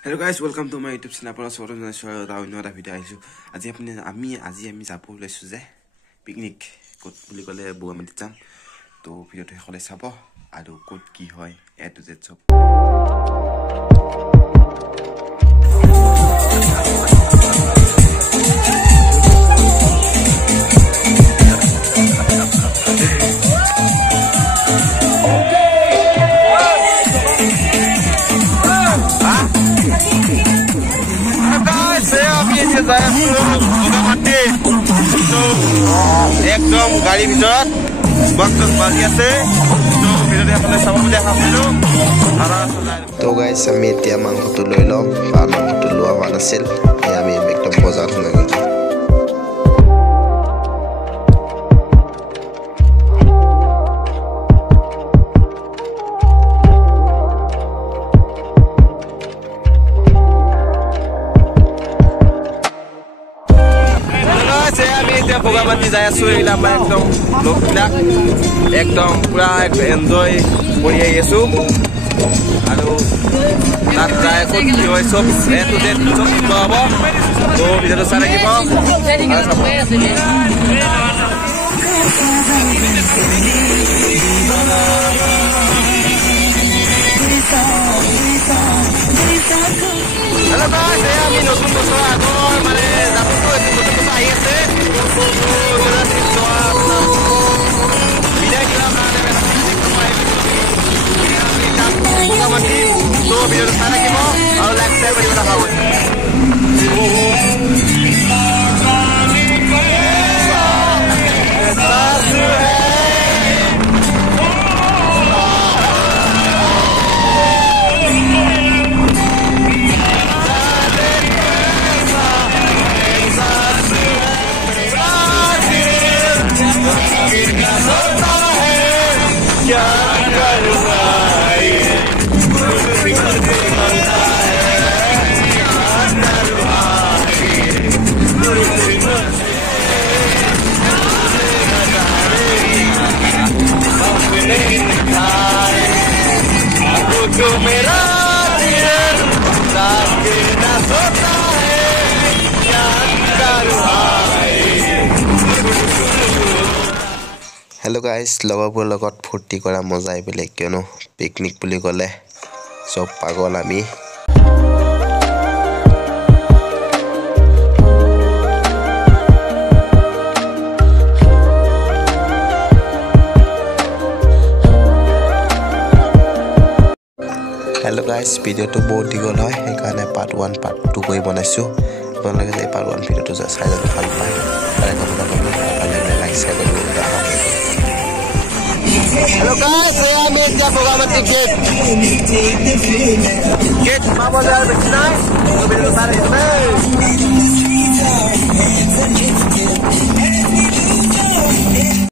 Hello guys, welcome to my YouTube channel. Apna soro na share da another video aisu. Aji apni ami japo laisu je picnic kot buli kole Bogamati jam. To video to khole sabo aru kot ki hoy A to Z sob. एकदम गाड़ी ভিতৰত box বাজি আছে তো ভিতৰতে আপোনালোকে চাব বুলি আশা কৰিলো তো গাইস আমি এতিয়া মাংসটো লৈ লম মাংসটো লোৱা হোৱা নাছিল আমি একদম বজাৰত লৈ গ'লো Bogamati jaya suila ma ekdom lokdak ekdom pura enjoy kori ayesu aru tak jaya ko ki hoy sob A to Z sob babo to video sara ki ba Hello guys, saya ami notun bosor agor mane dapat ko notun bosor ahi ase video sana ki mo aur like share kari bata khao Hello guys, লগৰবোৰ লগত ফূৰ্তি কৰা মজাই বেলেগ কিয়নো picnic বুলি ক'লে সব পাগল আমি Hello guys, ভিডিওটো বহুত দীঘল হয় সেইকাৰণে পাৰ্ট 1 পাৰ্ট 2 কৰি বনাইছো আপোনালোকে এই পাৰ্ট 1 ভিডিওটো চাই যদি ভাল পায় তাৰে কমেণ্ট কৰিব লাইক শেয়াৰ কৰিব Hello guys, saya Amit ya Bogamati gate. Gate, mau belajar begini? Video sana itu.